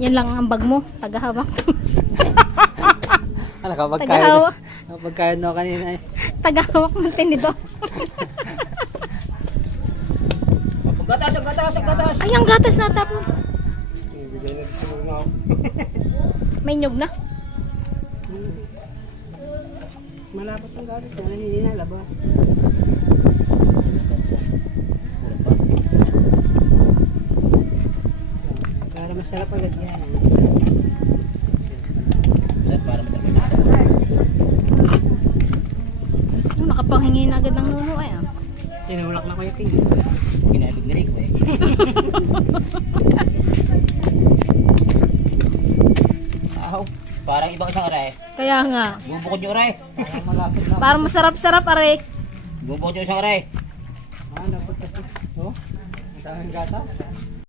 Yan lang ang bag mo, tagahawak. Ano ka, Tagahawak, pagkain no kanina eh. tagahawak ng tinidor. Gatas. Ay, ang gatas na tapon. Bigay na dito na ako. May nyug na. Malapot ang gatas na, hindi na labas. Para masarap agad yan. Para madami. Nakapanghingi na agad ng nuno ay ah. Tinulak na ko yung king. Ginabig na rin ko eh. Aho, parang ibang isang aray. Kaya nga. Bubukod yung aray. Malapot na. Para masarap-sarap are. Bubukod yung isang aray. Ah, napot kasi. Oh, ang daming gatas.